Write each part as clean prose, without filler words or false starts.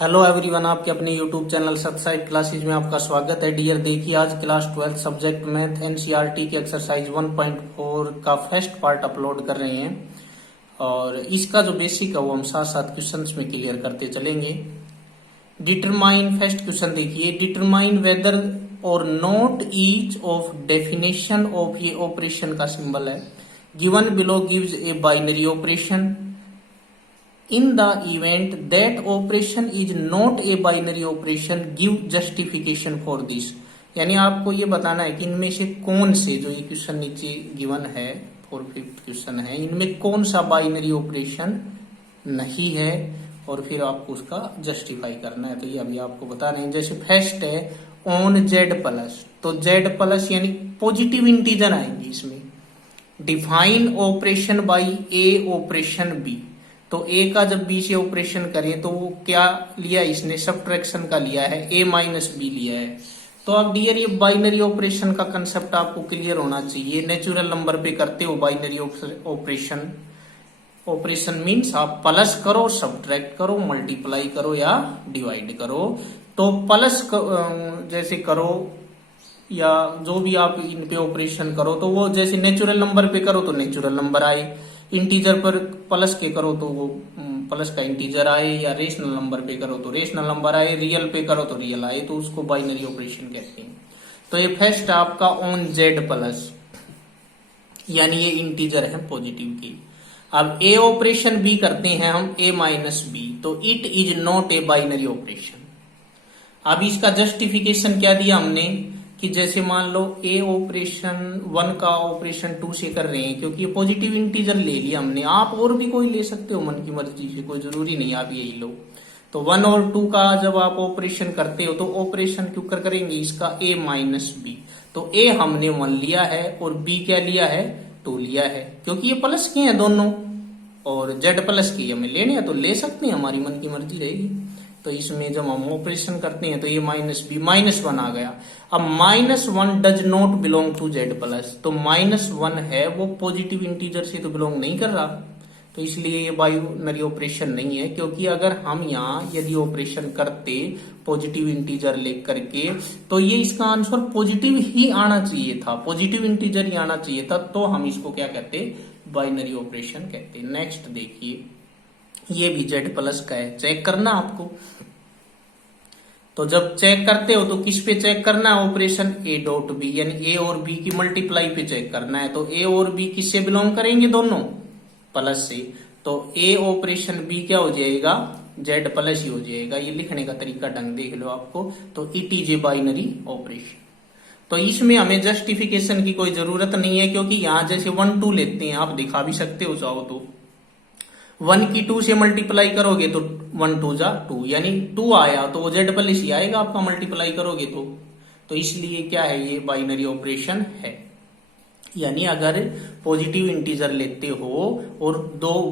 Hello everyone, आपके अपने YouTube channel सत्साई classes में आपका स्वागत है। डियर, देखिए आज क्लास 12 सब्जेक्ट मैथ एनसीईआरटी की एक्सरसाइज 1.4 का फर्स्ट पार्ट अपलोड कर रहे हैं और इसका जो बेसिक है वो हम साथ साथ क्वेश्चंस में क्लियर करते चलेंगे। डिटरमाइन फर्स्ट क्वेश्चन देखिए, डिटरमाइन वेदर और not each of definition of ये ऑपरेशन का सिंबल है। Given below gives a binary operation. In the event that operation is not a binary operation, give justification for this। यानी आपको ये बताना है कि इनमें से कौन से, जो ये क्वेश्चन नीचे गिवन है, 4/5 क्वेश्चन है, इनमें कौन सा बाइनरी ऑपरेशन नहीं है और फिर आपको उसका जस्टिफाई करना है। तो ये अभी आपको बता रहे हैं। जैसे फर्स्ट है ऑन जेड प्लस, तो जेड प्लस यानी पॉजिटिव इंटीजर आएंगे इसमें। Define operation by a operation b, तो ए का जब बी से ऑपरेशन करें तो वो क्या लिया, इसने सब्ट्रैक्शन का लिया है, ए माइनस बी लिया है। तो अब डियर ये बाइनरी ऑपरेशन का कंसेप्ट आपको क्लियर होना चाहिए। नेचुरल नंबर पे करते हो बाइनरी ऑपरेशन। ऑपरेशन मीन्स आप प्लस करो, सब्ट्रैक्ट करो, मल्टीप्लाई करो या डिवाइड करो। तो प्लस जैसे करो या जो भी आप इन पे ऑपरेशन करो तो वो जैसे नेचुरल नंबर पे करो तो नेचुरल नंबर आए, इंटीजर पर प्लस के करो तो वो प्लस का इंटीजर आए, या रेशनल नंबर पे करो तो रेशनल नंबर आए, रियल पे करो तो रियल आए, तो उसको बाइनरी ऑपरेशन कहते हैं। तो ये फर्स्ट आपका ऑन जेड प्लस, यानी ये इंटीजर है पॉजिटिव की। अब ए ऑपरेशन बी करते हैं हम, ए माइनस बी, तो it is not a binary operation. अब इसका जस्टिफिकेशन क्या दिया हमने कि जैसे मान लो ए ऑपरेशन 1 का ऑपरेशन 2 से कर रहे हैं, क्योंकि ये पॉजिटिव इंटीजर ले लिया हमने। आप और भी कोई ले सकते हो मन की मर्जी से, कोई जरूरी नहीं आप यही लो। तो 1 और 2 का जब आप ऑपरेशन करते हो तो ऑपरेशन क्यों कर करेंगे इसका, ए माइनस बी। तो ए हमने 1 लिया है और बी क्या लिया है, 2 लिया है, क्योंकि ये प्लस के हैं दोनों और जेड प्लस की हमें लेने हैं तो ले सकते हैं, हमारी मन की मर्जी रहेगी। तो इसमें जब हम ऑपरेशन करते हैं तो ये माइनस बी -1 आ गया। अब -1 does not belong to Z plus, तो -1 है वो पॉजिटिव इंटीजर से तो बिलोंग नहीं कर रहा, तो इसलिए ये बाइनरी ऑपरेशन नहीं है। क्योंकि अगर हम यहाँ यदि ऑपरेशन करते पॉजिटिव इंटीजर लेकर के तो ये इसका आंसर पॉजिटिव ही आना चाहिए था, पॉजिटिव इंटीजर ही आना चाहिए था, तो हम इसको क्या कहते, बाइनरी ऑपरेशन कहते। नेक्स्ट देखिए, ये भी जेड प्लस का है, चेक करना आपको। तो जब चेक करते हो तो किस पे चेक करना है, ऑपरेशन ए डॉट बी, यानी ए और बी की मल्टीप्लाई पे चेक करना है। तो ए और बी किससे बिलोंग करेंगे, दोनों प्लस से, तो ए ऑपरेशन बी क्या हो जाएगा, जेड प्लस ही हो जाएगा। ये लिखने का तरीका ढंग देख लो आपको। तो it is a binary operation. तो इसमें हमें जस्टिफिकेशन की कोई जरूरत नहीं है, क्योंकि यहां जैसे 1 2 लेते हैं, आप दिखा भी सकते हो चाहो तो। 1 की 2 से मल्टीप्लाई करोगे तो 1 2 जा 2, यानी 2 आया तो वो जेड प्लस ही आएगा आपका, मल्टीप्लाई करोगे तो इसलिए क्या है, ये बाइनरी ऑपरेशन है। यानी अगर पॉजिटिव इंटीजर लेते हो और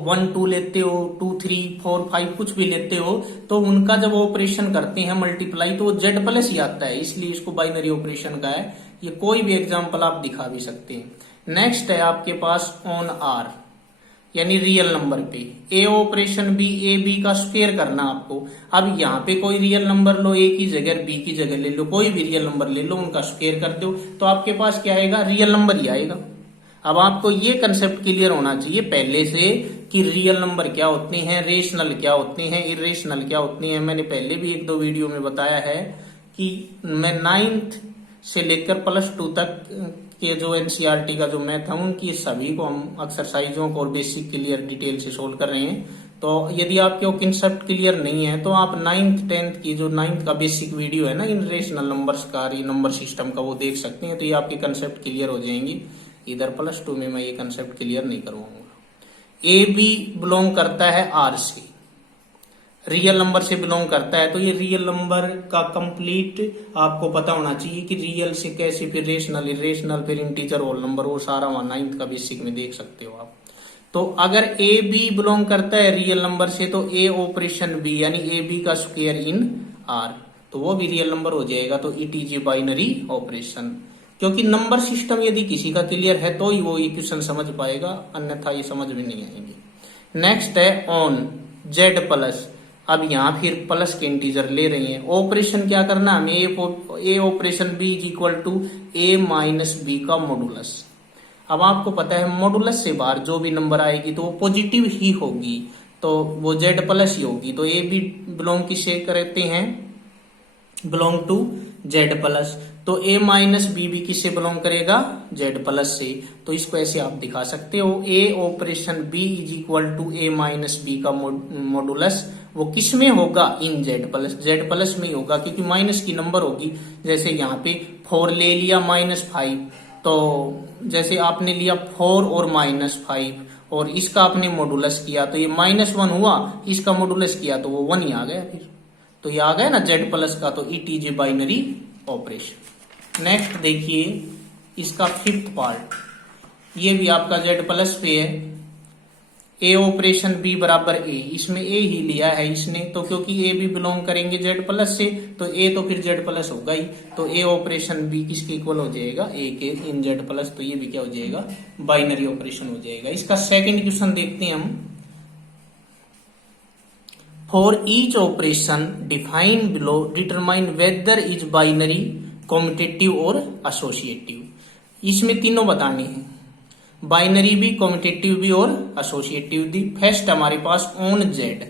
1 2 लेते हो, 2 3 4 5 कुछ भी लेते हो, तो उनका जब ऑपरेशन करते हैं मल्टीप्लाई तो वो जेड प्लस ही आता है, इसलिए इसको बाइनरी ऑपरेशन का है। ये कोई भी एग्जाम्पल आप दिखा भी सकते हैं। नेक्स्ट है आपके पास ऑन आर, यानी रियल नंबर पे ए ऑपरेशन बी, ए बी का स्क्वायर करना आपको। अब यहाँ पे कोई रियल नंबर लो, ए की जगह बी की जगह ले लो, कोई भी रियल नंबर ले लो, उनका स्क्वायर कर दो तो आपके पास क्या आएगा, रियल नंबर ही आएगा। अब आपको ये कंसेप्ट क्लियर होना चाहिए पहले से कि रियल नंबर क्या होते हैं, रेशनल क्या होते हैं, इरेशनल क्या होते हैं। मैंने पहले भी 1 2 वीडियो में बताया है कि मैं 9th से लेकर +2 तक के जो एनसीईआरटी का जो मैथ है उनकी सभी को हम एक्सरसाइजों को और बेसिक क्लियर डिटेल से सोल्व कर रहे हैं। तो यदि आपके कंसेप्ट क्लियर नहीं है तो आप 9th 10th की जो 9th का बेसिक वीडियो है ना, इन रेशनल नंबर्स का, नंबर सिस्टम का, वो देख सकते हैं। तो ये आपके कंसेप्ट क्लियर हो जाएंगे। इधर +2 में मैं ये कंसेप्ट क्लियर नहीं करवाऊंगा। ए बी बिलोंग करता है आर से, रियल नंबर से बिलोंग करता है, तो ये रियल नंबर का कंप्लीट आपको पता होना चाहिए कि रियल से कैसे, फिर रेशनल, इरेशनल, फिर इंटीजर, होल नंबर, वो सारा वहां 9th का बेसिक में देख सकते हो आप। तो अगर ए बी बिलोंग करता है रियल नंबर से तो ए ऑपरेशन बी, यानी ए बी का स्क्वायर इन आर, तो वो भी रियल नंबर हो जाएगा। तो it is a binary operation, क्योंकि नंबर सिस्टम यदि किसी का क्लियर है तो ही वो इक्वेशन समझ पाएगा, अन्यथा ये समझ में नहीं आएंगे। नेक्स्ट है ऑन जेड प्लस। अब यहाँ फिर प्लस के इंटीजर ले रहे हैं। ऑपरेशन क्या करना हमें, A operation B is equal to A minus B का मॉडुलस। अब आपको पता है मॉडुलस से बाहर जो भी नंबर आएगी तो वो पॉजिटिव ही होगी, तो वो जेड प्लस ही होगी। तो ए बी बिलोंग किससे करते हैं, बिलोंग टू जेड प्लस। तो ए माइनस बी भी किससे बिलोंग करेगा, जेड प्लस से। तो इसको ऐसे आप दिखा सकते हो, A operation B is equal to A minus B का मॉडुलस वो किस में होगा, इन जेड प्लस में ही होगा, क्योंकि माइनस की नंबर होगी। जैसे यहाँ पे 4 ले लिया -5, तो जैसे आपने लिया 4 और -5 और इसका आपने मॉडुलस किया तो ये -1 हुआ, इसका मॉडुलस किया तो वो 1 ही आ गया फिर। तो ये आ गया ना जेड प्लस का, तो it is a binary operation. Next देखिए इसका 5th पार्ट, ये भी आपका जेड प्लस पे है। ए ऑपरेशन बी बराबर ए, इसमें ए ही लिया है इसने, तो क्योंकि ए भी बिलोंग करेंगे जेड प्लस से तो ए तो फिर जेड प्लस होगा ही। तो ए ऑपरेशन बी किसके इक्वल हो जाएगा, ए के इन जेड प्लस। तो ये भी क्या हो जाएगा, बाइनरी ऑपरेशन हो जाएगा। इसका सेकंड क्वेश्चन देखते हैं हम। For each operation define below determine whether is binary, commutative और एसोसिएटिव। इसमें तीनों बताने हैं, बाइनरी भी, कॉम्यूटेटिव भी और एसोसिएटिव भी। फर्स्ट हमारे पास ऑन जेड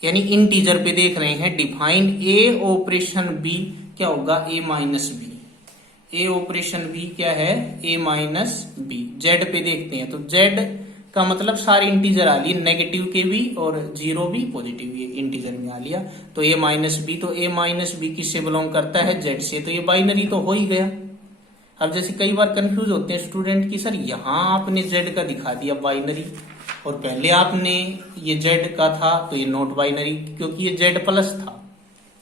यानी इंटीजर पे देख रहे हैं, डिफाइन ए ऑपरेशन बी क्या होगा, ए माइनस बी। ए ऑपरेशन बी क्या है, ए माइनस बी। जेड पे देखते हैं तो जेड का मतलब सारे इंटीजर आ लिए, नेगेटिव के भी और 0 भी, पॉजिटिव भी इंटीजर में आ लिया। तो ए माइनस बी, तो ए माइनस बी किससे बिलोंग करता है, जेड से। तो ये बाइनरी तो हो ही गया। अब जैसे कई बार कंफ्यूज होते हैं स्टूडेंट की, सर यहाँ आपने जेड का दिखा दिया बाइनरी और पहले आपने ये जेड का था तो ये नॉट बाइनरी, क्योंकि ये जेड प्लस था।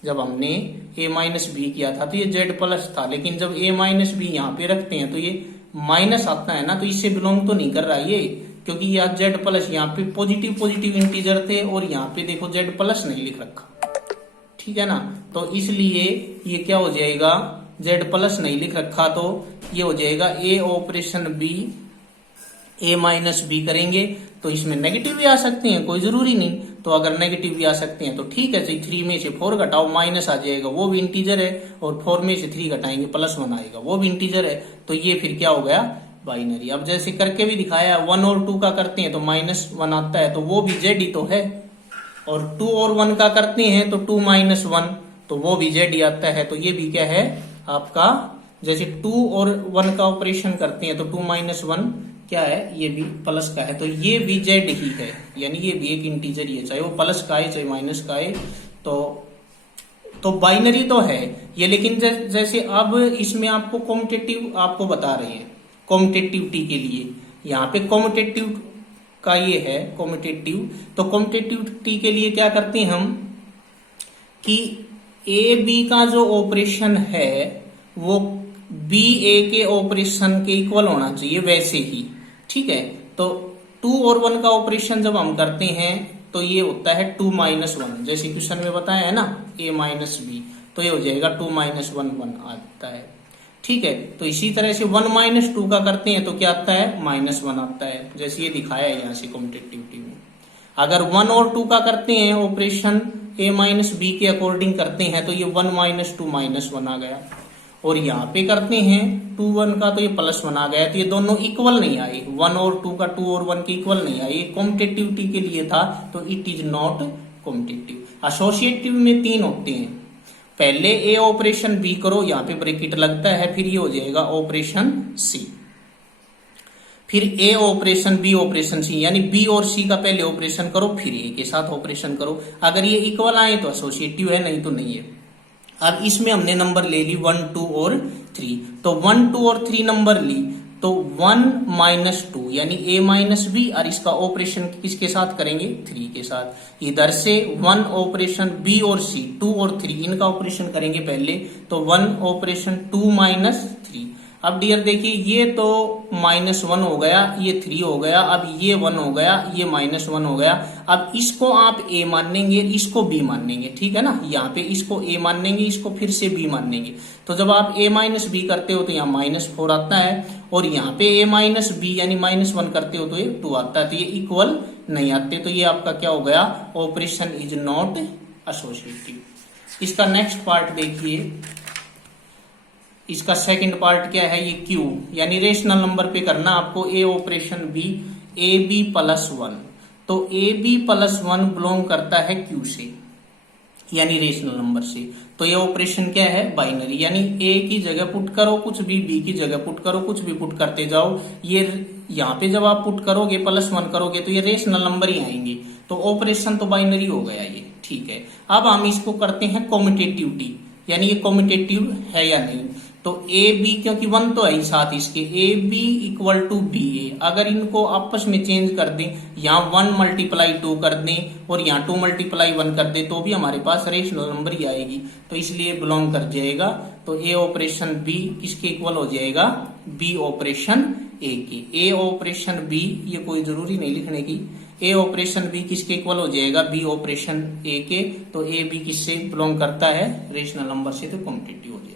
जब हमने ए माइनस बी किया था तो ये जेड प्लस था, लेकिन जब ए माइनस बी यहाँ पे रखते हैं तो ये माइनस आता है ना, तो इससे बिलोंग तो नहीं कर रहा ये, क्योंकि ये जेड प्लस यहाँ पे पॉजिटिव इंटीजर थे और यहाँ पे देखो जेड प्लस नहीं लिख रखा, ठीक है ना। तो इसलिए ये क्या हो जाएगा, जेड प्लस नहीं लिख रखा, तो ये हो जाएगा ए ऑपरेशन बी ए माइनस बी करेंगे तो इसमें नेगेटिव भी आ सकते हैं, कोई जरूरी नहीं। तो अगर नेगेटिव भी आ सकते हैं तो ठीक है, 3 में से 4 घटाओ माइनस आ जाएगा, वो भी इंटीजर है, और 4 में से 3 घटाएंगे +1 आएगा, वो भी इंटीजर है। तो ये फिर क्या हो गया, बाइनरी। अब जैसे करके भी दिखाया, 1 और 2 का करते हैं तो -1 आता है, तो वो भी जेड ही तो है। और 2 और 1 का करते हैं तो 2 - 1 तो वो भी जेड ही आता है। तो ये भी क्या है आपका, जैसे 2 और 1 का ऑपरेशन करते हैं तो 2 - 1 क्या है, ये भी प्लस का है, तो ये भी जेड ही है, यानी ये भी एक इंटीजर ही है, चाहे वो प्लस का है चाहे माइनस का है। तो बाइनरी तो है ये, लेकिन जैसे अब इसमें आपको कॉम्यूटेटिव आपको बता रहे हैं, कॉम्यूटेटिविटी के लिए यहाँ पे कॉम्यूटेटिव का ये है कॉम्यूटेटिव। तो कॉम्यूटेटिविटी के लिए क्या करते हैं हम कि ए बी का जो ऑपरेशन है वो बी ए के ऑपरेशन के इक्वल होना चाहिए, वैसे ही, ठीक है। तो 2 और 1 का ऑपरेशन जब हम करते हैं तो ये होता है 2 - 1, जैसे क्वेश्चन में बताया है ना, ए माइनस बी, तो ये हो जाएगा 2 - 1 आता है, ठीक है। तो इसी तरह से 1 - 2 का करते हैं तो क्या आता है, -1 आता है, जैसे ये दिखाया है यहाँ से कॉम्यूटेटिविटी में। अगर 1 और 2 का करते हैं ऑपरेशन ए माइनस बी के अकॉर्डिंग करते हैं तो ये 1 - 2 -1 आ गया, और यहाँ पे करते हैं 2 1 का तो ये +1 आ गया। तो ये दोनों इक्वल नहीं आए, 1 और 2 का 2 और 1 के इक्वल नहीं आए, ये कॉम्यूटेटिविटी के लिए था, तो it is not commutative. Associative में 3 होते हैं, पहले ए ऑपरेशन बी करो, यहाँ पे ब्रैकेट लगता है, फिर ये हो जाएगा ऑपरेशन सी, फिर ए ऑपरेशन बी ऑपरेशन सी, यानी बी और सी का पहले ऑपरेशन करो फिर ए के साथ ऑपरेशन करो। अगर ये इक्वल आए तो एसोसिएटिव है, नहीं तो नहीं है। अब इसमें हमने नंबर ले ली 1 2 और 3, तो 1 2 और 3 नंबर ली, तो 1 - 2 यानी a माइनस बी, और इसका ऑपरेशन किसके साथ करेंगे, 3 के साथ। इधर से 1 ऑपरेशन b और c, 2 और 3 इनका ऑपरेशन करेंगे पहले, तो 1 ऑपरेशन 2 - 3। अब डियर देखिए, ये तो -1 हो गया, ये 3 हो गया, अब ये 1 हो गया, ये -1 हो गया। अब इसको आप a मानेंगे, इसको b मानेंगे, ठीक है ना। यहाँ पे इसको a मानेंगे, इसको फिर से b मानेंगे। तो जब आप a - b करते हो तो यहाँ -4 आता है, और यहाँ पे a - b यानी -1 करते हो तो ये 2 आता है। तो ये इक्वल नहीं आते, तो ये आपका क्या हो गया, ऑपरेशन इज नॉट एसोसिएटिव। इसका नेक्स्ट पार्ट देखिए, इसका सेकंड पार्ट क्या है, ये क्यू यानी रेशनल नंबर पे करना आपको A operation B, A B plus one. तो A B plus one belong करता है क्यू से यानी रेशनल नंबर से। तो ये ऑपरेशन क्या है, बाइनरी, यानी ए की जगह पुट करो कुछ भी, बी की जगह पुट करो कुछ भी, पुट करते जाओ। ये यहाँ पे जब आप पुट करोगे प्लस वन करोगे तो ये रेशनल नंबर ही आएंगे, तो ऑपरेशन तो बाइनरी हो गया ये, ठीक है। अब हम इसको करते हैं कॉम्यूटेटिविटी, यानी ये कॉम्यूटेटिव है या नहीं। तो ए बी, क्योंकि वन तो है ही साथ इसके, A B equal to B A, अगर इनको आपस में चेंज कर दें, यहाँ वन मल्टीप्लाई टू कर दें और यहाँ टू मल्टीप्लाई वन कर दें तो भी हमारे पास रेशनल नंबर ही आएगी, तो इसलिए बिलोंग कर जाएगा। तो ए ऑपरेशन बी किसके इक्वल हो जाएगा, बी ऑपरेशन ए के। ए ऑपरेशन बी, ये कोई जरूरी नहीं लिखने की, ए ऑपरेशन बी किसके इक्वल हो जाएगा, बी ऑपरेशन ए के। तो ए बी किससे बिलोंग करता है, रेशनल नंबर से, तो कॉम्पिटिटिव हो जाएगा।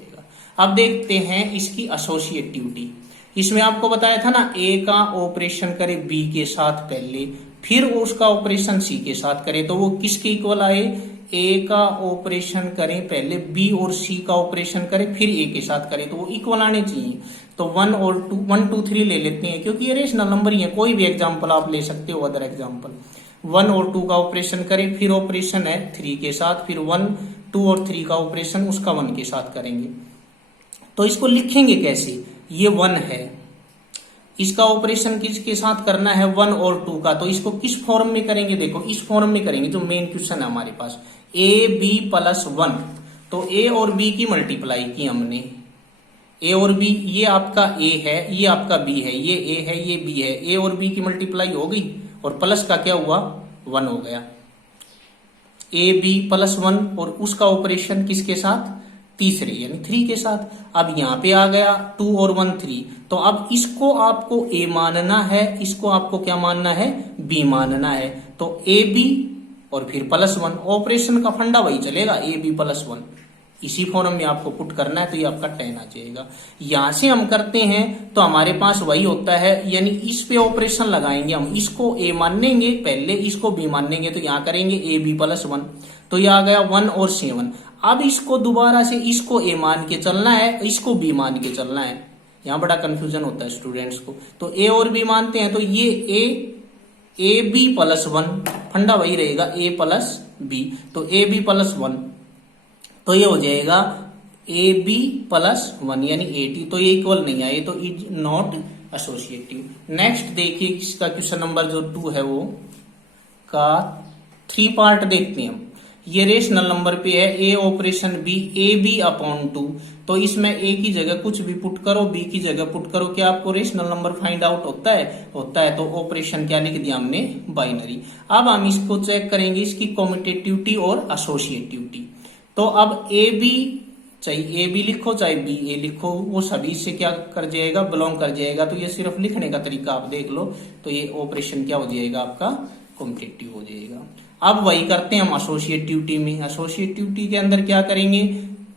अब देखते हैं इसकी एसोसिएटिविटी। इसमें आपको बताया था ना, ए का ऑपरेशन करे बी के साथ पहले, फिर उसका ऑपरेशन सी के साथ करे, तो वो किसके इक्वल आए, ए का ऑपरेशन करें पहले, बी और सी का ऑपरेशन करें फिर ए के साथ करें, तो वो इक्वल आने चाहिए। तो वन और टू, 1 2 3 ले लेते हैं क्योंकि ये रेशनल नंबर ही है। कोई भी एग्जांपल आप ले सकते हो, अदर एग्जांपल। 1 और 2 का ऑपरेशन करें, फिर ऑपरेशन है 3 के साथ, फिर 1 2 और 3 का ऑपरेशन उसका 1 के साथ करेंगे। तो इसको लिखेंगे कैसे, ये 1 है, इसका ऑपरेशन किसके साथ करना है, 1 और 2 का, तो इसको किस फॉर्म में करेंगे, देखो इस फॉर्म में करेंगे जो मेन क्वेश्चन है हमारे पास, ए बी प्लस 1। तो ए और बी की मल्टीप्लाई की हमने, ए और बी, ये आपका ए है, ये आपका बी है, ये ए है, ये बी है, ए और बी की मल्टीप्लाई हो गई और प्लस का क्या हुआ, 1 हो गया। ए बी प्लस 1 और उसका ऑपरेशन किसके साथ, तीसरे यानी 3 के साथ। अब यहाँ पे आ गया 2 और 1 3, तो अब इसको आपको ए मानना है, इसको आपको क्या मानना है, बी मानना है। तो ए बी और फिर प्लस 1, ऑपरेशन का फंडा वही चलेगा, ए बी प्लस 1, इसी फॉर्म में आपको पुट करना है, तो ये आपका 10 आ जाएगा। यहां से हम करते हैं तो हमारे पास वही होता है, यानी इस पे ऑपरेशन लगाएंगे हम, इसको ए मानेंगे पहले, इसको बी मानेंगे, तो यहां करेंगे ए बी प्लस 1, तो ये आ गया 1 और 7। अब इसको दोबारा से इसको ए मान के चलना है, इसको बी मान के चलना है, यहाँ बड़ा कंफ्यूजन होता है स्टूडेंट्स को। तो ए और बी मानते हैं, तो ये ए बी प्लस 1, फंडा वही रहेगा, ए प्लस बी, तो ए बी प्लस 1, तो ये हो जाएगा ए बी प्लस 1 यानी 80, तो ये इक्वल नहीं आए, तो इज नॉट एसोसिएटिव। नेक्स्ट देखिए इसका क्वेश्चन नंबर जो 2 है वो का 3 पार्ट देखते हैं हम। ये रेशनल नंबर पे है, A operation B, A B upon 2, तो इसमें ए की जगह कुछ भी पुट करो, बी की जगह पुट करो, क्या आपको रेशनल नंबर फाइंड आउट होता है, तो ऑपरेशन क्या लिख दिया हमने, बाइनरी। अब हम इसको चेक करेंगे इसकी कॉम्यूटेटिविटी और एसोसिएटिविटी। तो अब ए बी, चाहे ए बी लिखो चाहे बी ए लिखो, वो सभी से क्या कर जाएगा, बिलोंग कर जाएगा। तो ये सिर्फ लिखने का तरीका आप देख लो, तो ये ऑपरेशन क्या हो जाएगा आपका, कॉम्पिटिटिव हो जाएगा। अब वही करते हैं हम एसोसिएटिविटी में। एसोसिएटिविटी के अंदर क्या करेंगे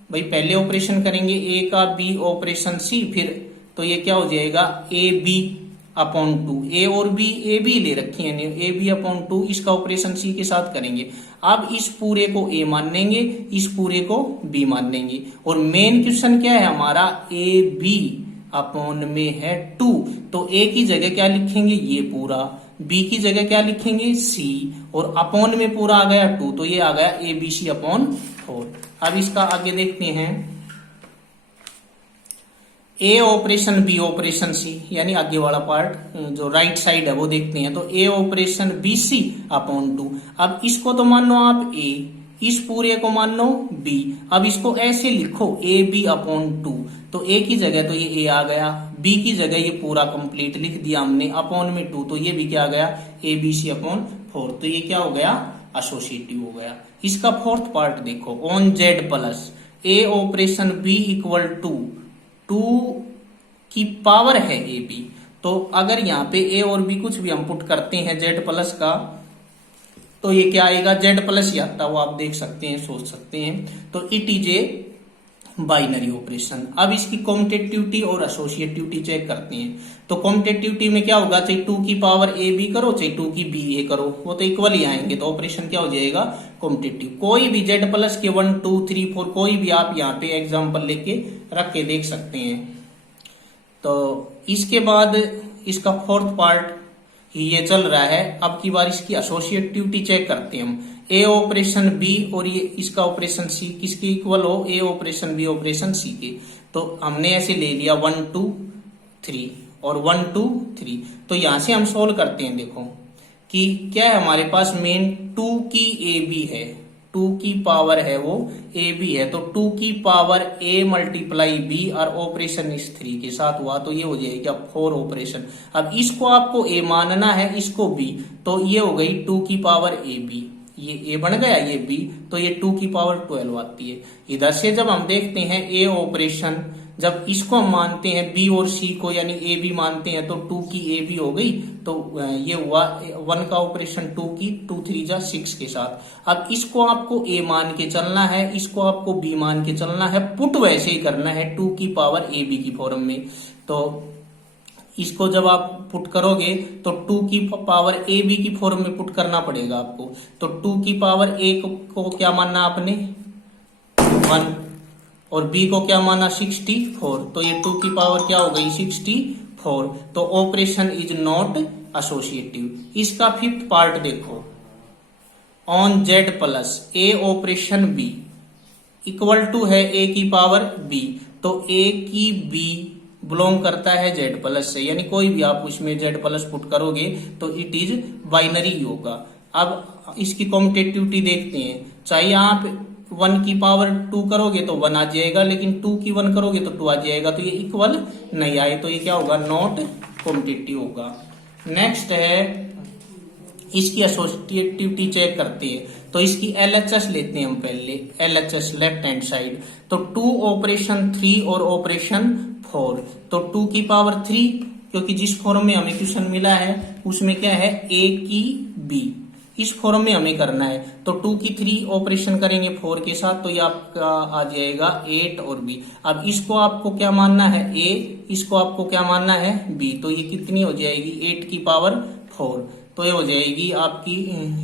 भाई, पहले ऑपरेशन करेंगे ए का बी ऑपरेशन सी, फिर तो ये क्या हो जाएगा ए बी अपॉन 2, ए और बी, ए बी ले रखी है, ए बी अपॉन 2, इसका ऑपरेशन सी के साथ करेंगे। अब इस पूरे को ए मान लेंगे, इस पूरे को बी मान लेंगे, और मेन क्वेश्चन क्या है हमारा, ए बी अपॉन में है 2, तो ए की जगह क्या लिखेंगे, ये पूरा, बी की जगह क्या लिखेंगे, सी, और अपॉन में पूरा आ गया 2, तो ये आ गया ए बी सी अपॉन 4। अब इसका आगे देखते हैं, ए ऑपरेशन बी ऑपरेशन सी, यानी आगे वाला पार्ट जो राइट साइड है वो देखते हैं। तो ए ऑपरेशन बी सी अपॉन 2, अब इसको तो मान लो आप ए, इस पूरे को मान लो बी, अब इसको ऐसे लिखो ए बी अपॉन 2, तो ए की जगह तो ये ए आ गया, बी की जगह ये पूरा कंप्लीट लिख दिया हमने, अपॉन में 2, तो ये भी क्या आ गया, ए बी सी अपॉन 4, तो ये क्या हो गया, एसोसिएटिव हो गया। इसका फोर्थ पार्ट देखो, on Z plus a operation b equal to 2 की पावर है ए बी, तो अगर यहाँ पे ए और बी कुछ भी हम पुट करते हैं जेड प्लस का, तो ये क्या आएगा, जेड प्लस ही आता है, वो आप देख सकते हैं, सोच सकते हैं। तो it is a binary operation. अब इसकी कॉम्पिटिटिविटी और एसोसिएटिविटी चेक करते हैं। तो कॉम्पिटिटिविटी में क्या होगा, चाहे 2 की पावर ए बी करो चाहे 2 की बी ए करो, वो तो इक्वल ही आएंगे, तो ऑपरेशन क्या हो जाएगा, कॉम्पिटिटिव। कोई भी जेड प्लस के 1 2 3 4 कोई भी आप यहाँ पे एग्जाम्पल लेके रख के देख सकते हैं। तो इसके बाद इसका फोर्थ पार्ट ये चल रहा है। अब की बार इसकी एसोसिएटिविटी चेक करते हैं हम। ए ऑपरेशन बी और ये इसका ऑपरेशन सी किसके इक्वल हो, A operation B operation C के। तो हमने ऐसे ले लिया 1 2 3 और 1 2 3। तो यहां से हम सोल्व करते हैं। देखो कि क्या है हमारे पास, मेन 2 की ए बी है, 2 की पावर है वो ए बी है, तो 2 की पावर ए मल्टीप्लाई बी और ऑपरेशन इस 3 के साथ हुआ, तो ये हो जाएगा 4 ऑपरेशन। अब इसको आपको ए मानना है, इसको बी, तो ये हो गई 2 की पावर ए बी, ये ए बन गया, ये बी, तो ये 2 की पावर 12 आती है। इधर से जब हम देखते हैं ए ऑपरेशन, जब इसको हम मानते हैं बी और सी को, यानी ए बी मानते हैं, तो 2 की ए बी हो गई, तो ये हुआ 1 का ऑपरेशन 2 की 2 3 जा 6 के साथ। अब इसको आपको ए मान के चलना है, इसको आपको बी मान के चलना है, पुट वैसे ही करना है 2 की पावर ए बी की फॉर्म में। तो इसको जब आप पुट करोगे तो 2 की पावर ए बी की फॉर्म में पुट करना पड़ेगा आपको। तो 2 की पावर ए को क्या मानना आपने 1 और बी को क्या माना 64, तो ये 2 की पावर क्या हो गई 64। तो ऑपरेशन इज नॉट एसोसिएटिव। इसका फिफ्थ पार्ट देखो, on Z plus a operation b equal to है ए की पावर बी, तो ए की बी बिलोंग करता है जेड प्लस से, यानी कोई भी आप उसमें जेड प्लस पुट करोगे तो इट इज बाइनरी होगा। अब इसकी कॉम्पिटिटिविटी देखते हैं, चाहे आप 1 की पावर 2 करोगे तो 1 आ जाएगा, लेकिन 2 की 1 करोगे तो 2 आ जाएगा, तो ये इक्वल नहीं आए, तो ये क्या होगा, नॉट कॉम्पिटिटिव होगा। नेक्स्ट है इसकी एसोसिएटिविटी चेक करते हैं। तो इसकी एलएचएस लेते हैं हम पहले, एलएचएस लेफ्ट हैंड साइड। तो 2 ऑपरेशन 3 और ऑपरेशन 4, तो 2 की पावर 3, क्योंकि जिस फॉर्म में हमें क्वेश्चन मिला है उसमें क्या है ए की बी, इस फॉर्म में हमें करना है। तो 2 की 3 ऑपरेशन करेंगे 4 के साथ, तो ये आपका आ जाएगा 8 और बी। अब इसको आपको क्या मानना है ए, इसको आपको क्या मानना है बी, तो ये कितनी हो जाएगी 8 की पावर 4, तो ये हो जाएगी आपकी,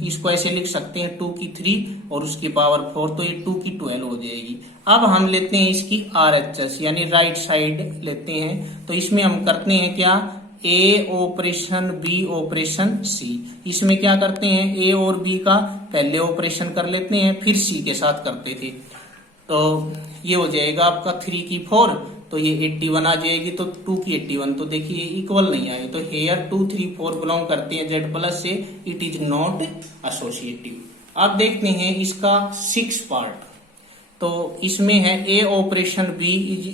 इसको ऐसे लिख सकते हैं 2 की 3 और उसकी पावर 4, तो ये 2 की 12 हो जाएगी। अब हम लेते हैं इसकी आरएचएस यानी राइट साइड लेते हैं। तो इसमें हम करते हैं क्या, ए ऑपरेशन बी ऑपरेशन सी। इसमें क्या करते हैं, ए और बी का पहले ऑपरेशन कर लेते हैं, फिर सी के साथ करते थे। तो ये हो जाएगा आपका 3 की 4, तो ये 81 आ जाएगी, तो 2 की 81, तो देखिए इक्वल नहीं आए, तो हेयर 2 3 4 बिलोंग करते हैं जेड प्लस से, इट इज नॉट एसोसिएटिव। अब देखते हैं इसका 6 पार्ट। तो इसमें है ए ऑपरेशन बी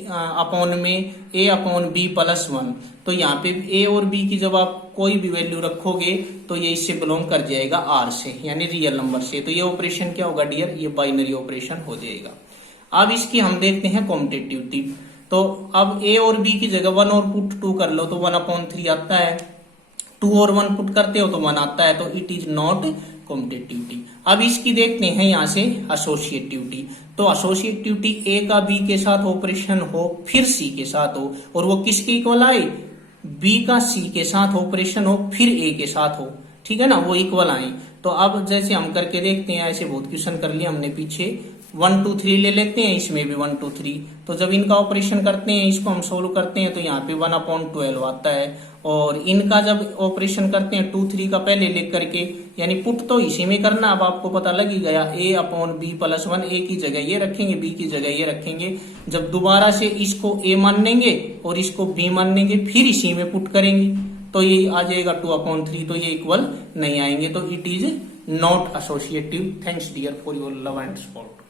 अपॉन में ए अपॉन बी प्लस 1। तो यहाँ पे ए और बी की जब आप कोई भी वैल्यू रखोगे तो ये इससे बिलोंग कर जाएगा आर से, यानी रियल नंबर से। तो ये ऑपरेशन क्या होगा डियर, ये बाइनरी ऑपरेशन हो जाएगा। अब इसकी हम देखते हैं कॉम्पिटिटिविटी। तो अब ए और बी की जगह 1 और पुट 2 कर लो तो 1/3 आता है, 2 और 1 पुट करते हो तो 1 आता है, तो इट इज नॉट कॉम्पिटिटिविटी। अब इसकी देखते हैं यहां से एसोसिएटिविटी। तो एसोसिएटिविटी ए का बी के साथ ऑपरेशन हो फिर सी के साथ हो, और वो किसके इक्वल आए, बी का सी के साथ ऑपरेशन हो फिर ए के साथ हो, ठीक है ना, वो इक्वल आए। तो अब जैसे हम करके देखते हैं, ऐसे बहुत क्वेश्चन कर लिया हमने पीछे, 1 2 3 ले लेते हैं, इसमें भी 1 2 3। तो जब इनका ऑपरेशन करते हैं, इसको हम सोल्व करते हैं, तो यहाँ पे 1/12 आता है। और इनका जब ऑपरेशन करते हैं 2 3 का पहले लिख करके, यानी पुट तो इसी में करना, अब आपको पता लग ही गया, ए अपॉन बी प्लस 1, ए की जगह ये रखेंगे, बी की जगह ये रखेंगे। जब दोबारा से इसको ए मान लेंगे और इसको बी मान लेंगे, फिर इसी में पुट करेंगे, तो ये आ जाएगा 2/3, तो ये इक्वल नहीं आएंगे, तो it is not associative. Thanks dear for your love and support.